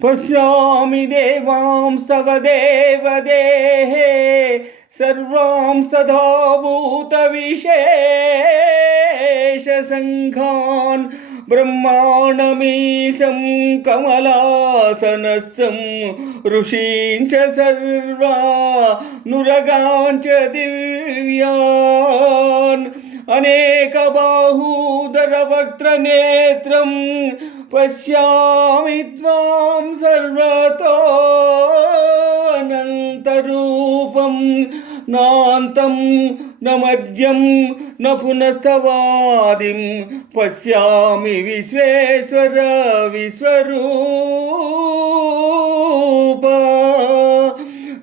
పశ్యామి దేవాంస్తవ దేవదేహే సర్వాం సదా భూత విశేష సంఘాన్ బ్రహ్మాండమీశం కమలాసనస్సం ఋషీంచ సర్వా నురగాంచ దివ్యాన్ అనేక బాహూదర వక్త్ర నేత్రం పశ్యామి త్వాం సర్వతో అనంతరూపం నాంతం న మధ్యం న పునస్తవాదిం పశ్యామి విశ్వేశ్వర విశ్వరూప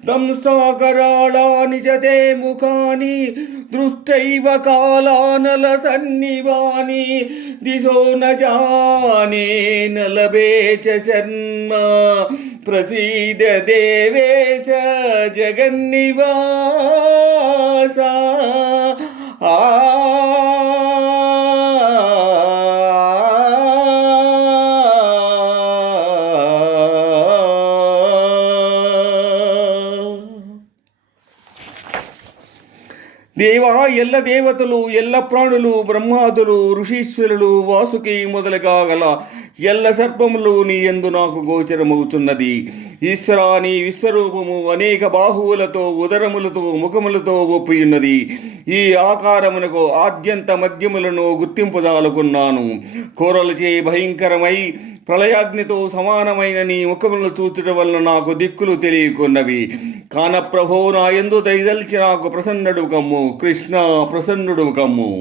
దంష్టాకరాళాని చ తే ముఖాని దృష్టైవ కాలానల సన్నివాని దిశో న జానే న లభే చ శర్మ ప్రసీద దేవేశ జగన్నివాస దేవా ఎల్ల దేవతలు ఎల్ల ప్రాణులు బ్రహ్మాదులు ఋషీశ్వరులు వాసుకి మొదలుగా గల ఎల్ల సర్పములు నీ యందు నాకు గోచరమవుతున్నది. ఈశ్వరా, నీ విశ్వరూపము అనేక బాహువులతో ఉదరములతో ముఖములతో ఒప్పియున్నది. ఈ ఆకారమునకు ఆద్యంత మధ్యములను గుర్తింపుజాలుకున్నాను. కోరలచే భయంకరమై ప్రళయాగ్నితో సమానమైన నీ ముఖములను చూచడం వలన నాకు దిక్కులు తెలియకున్నవి. కాన ప్రభో, నా యందు దయదల్చి నాకు ప్రసన్నుడు కమ్ము. కృష్ణ, ప్రసన్నుడు కమ్ము.